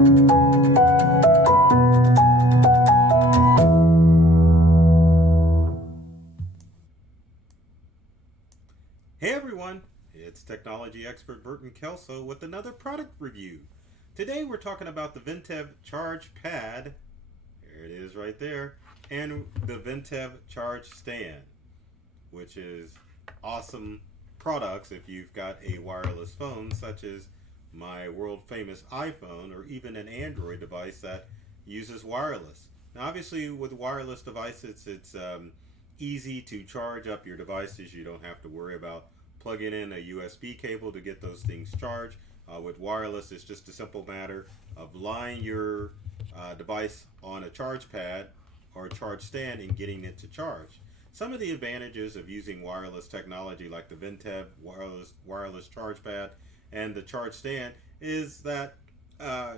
Hey everyone, it's technology expert Burton Kelso with another product review. Today we're talking about the Ventev ChargePad, there it is right there, and the Ventev ChargeStand, which is awesome products if you've got a wireless phone such as my world famous iPhone or even an Android device that uses wireless. Now obviously with wireless devices it's easy to charge up your devices. You don't have to worry about plugging in a USB cable to get those things charged. With wireless, it's just a simple matter of laying your device on a charge pad or a charge stand and getting it to charge. Some of the advantages of using wireless technology like the Ventev wireless charge pad and the charge stand is that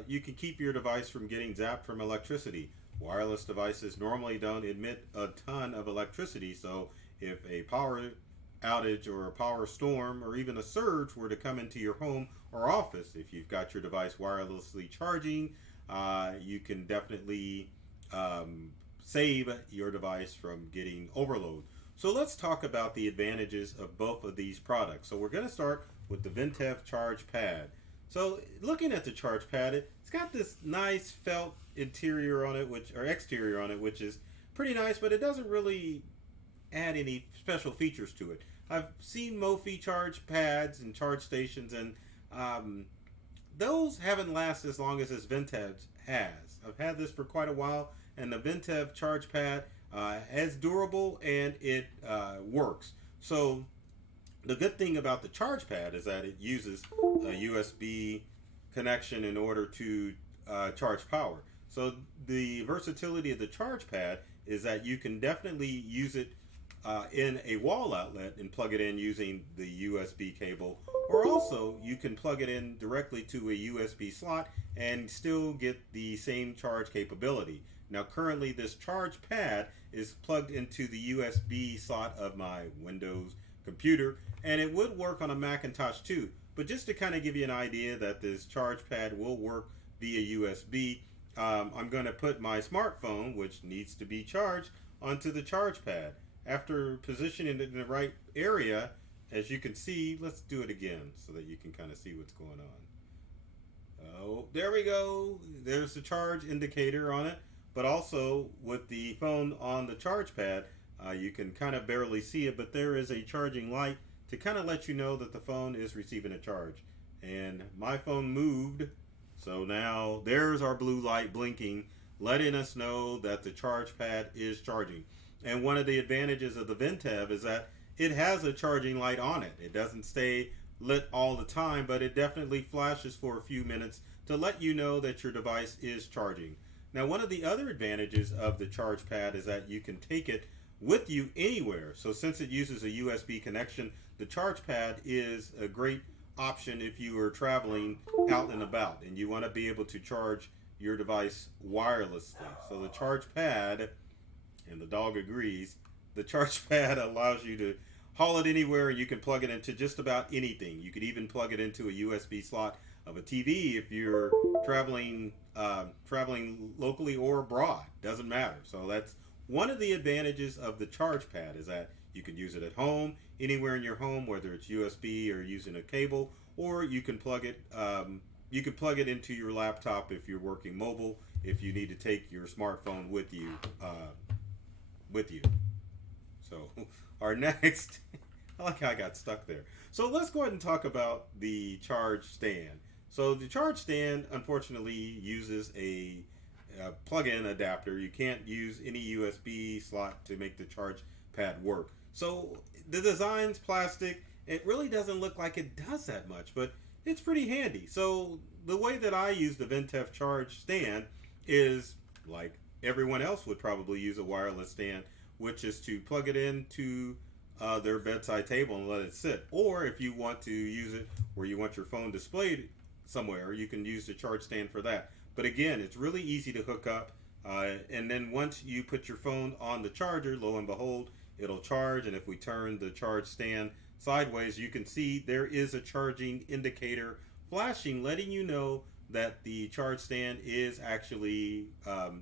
you can keep your device from getting zapped from electricity. Wireless devices normally don't emit a ton of electricity, so if a power outage or a power storm or even a surge were to come into your home or office, if you've got your device wirelessly charging, you can definitely save your device from getting overload. So let's talk about the advantages of both of these products. So we're going to start with the Ventev Charge Pad. So looking at the Charge Pad, it's got this nice felt interior on it, exterior on it, which is pretty nice, but it doesn't really add any special features to it. I've seen Mophie charge pads and charge stations, and those haven't lasted as long as this Ventev has. I've had this for quite a while, and the Ventev charge pad is durable and it works. So the good thing about the charge pad is that it uses a USB connection in order to charge power. So the versatility of the charge pad is that you can definitely use it in a wall outlet and plug it in using the USB cable, or also you can plug it in directly to a USB slot and still get the same charge capability. Now currently this charge pad is plugged into the USB slot of my Windows computer, and it would work on a Macintosh too. But just to kind of give you an idea that this charge pad will work via USB, I'm going to put my smartphone, which needs to be charged, onto the charge pad. After positioning it in the right area, as you can see, let's do it again so that you can kind of see what's going on. Oh, there we go. There's the charge indicator on it, but also with the phone on the charge pad, you can kind of barely see it, but there is a charging light to kind of let you know that the phone is receiving a charge. And my phone moved, so now there's our blue light blinking, letting us know that the charge pad is charging. And one of the advantages of the Ventev is that it has a charging light on it. It doesn't stay lit all the time, but it definitely flashes for a few minutes to let you know that your device is charging. Now, one of the other advantages of the charge pad is that you can take it with you anywhere. So since it uses a USB connection, the charge pad is a great option if you are traveling out and about and you want to be able to charge your device wirelessly. So the charge pad, and the dog agrees, the charge pad allows you to haul it anywhere, and you can plug it into just about anything. You could even plug it into a USB slot of a TV if you're traveling locally or abroad. Doesn't matter. So that's one of the advantages of the charge pad, is that you can use it at home, anywhere in your home, whether it's USB or using a cable, or you can plug it into your laptop if you're working mobile, if you need to take your smartphone with you. So our next, I like how I got stuck there. So let's go ahead and talk about the charge stand. So the charge stand unfortunately uses a plug-in adapter. You can't use any USB slot to make the charge pad work. So the design's plastic. It really doesn't look like it does that much, but it's pretty handy. So the way that I use the Ventev charge stand is like everyone else would probably use a wireless stand, which is to plug it into their bedside table and let it sit. Or if you want to use it where you want your phone displayed somewhere, you can use the charge stand for that. But again, it's really easy to hook up. And then once you put your phone on the charger, lo and behold, it'll charge. And if we turn the charge stand sideways, you can see there is a charging indicator flashing, letting you know that the ChargeStand is actually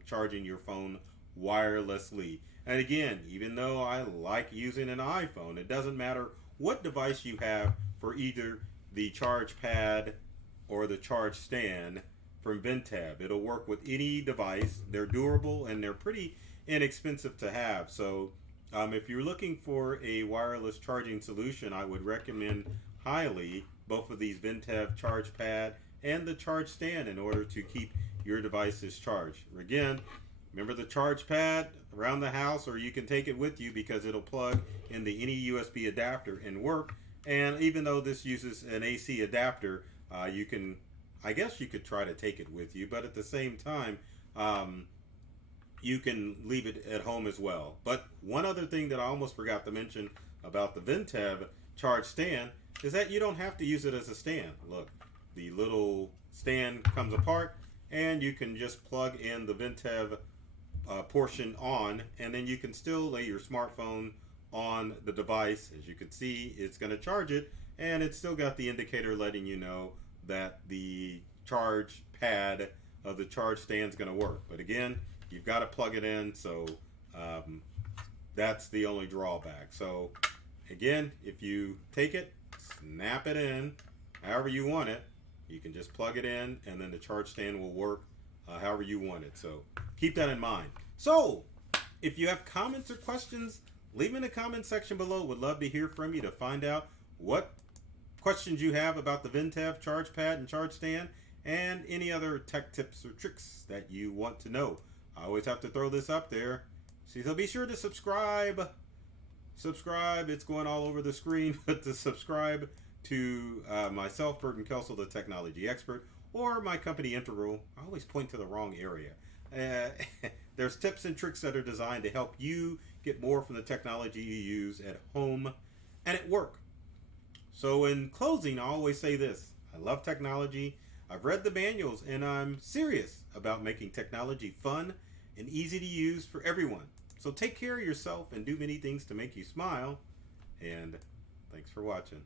charging your phone wirelessly. And again, even though I like using an iPhone, it doesn't matter what device you have for either the ChargePad or the ChargeStand from Ventev. It'll work with any device. They're durable and they're pretty inexpensive to have. So if you're looking for a wireless charging solution, I would recommend highly both of these Ventev ChargePad and the ChargeStand in order to keep your devices charged. Again, remember the ChargePad around the house, or you can take it with you because it'll plug into any USB adapter and work. And even though this uses an AC adapter, you can, I guess you could try to take it with you, but at the same time, you can leave it at home as well. But one other thing that I almost forgot to mention about the Ventev ChargeStand is that you don't have to use it as a stand. Look, the little stand comes apart and you can just plug in the Ventev portion on, and then you can still lay your smartphone on the device. As you can see, it's going to charge it, and it's still got the indicator letting you know that the charge pad of the ChargeStand is going to work. But again, you've got to plug it in, so that's the only drawback. So again, if you take it, snap it in however you want it, you can just plug it in and then the ChargeStand will work however you want it. So keep that in mind. So if you have comments or questions, leave them in the comment section below. Would love to hear from you to find out what questions you have about the Ventev ChargePad and ChargeStand, and any other tech tips or tricks that you want to know. I always have to throw this up there. So be sure to subscribe. It's going all over the screen, but to subscribe to myself, Burton Kelso, the technology expert, or my company Integral. I always point to the wrong area. There's tips and tricks that are designed to help you get more from the technology you use at home and at work. So in closing, I always say this: I love technology. I've read the manuals, and I'm serious about making technology fun and easy to use for everyone. So take care of yourself and do many things to make you smile. And thanks for watching.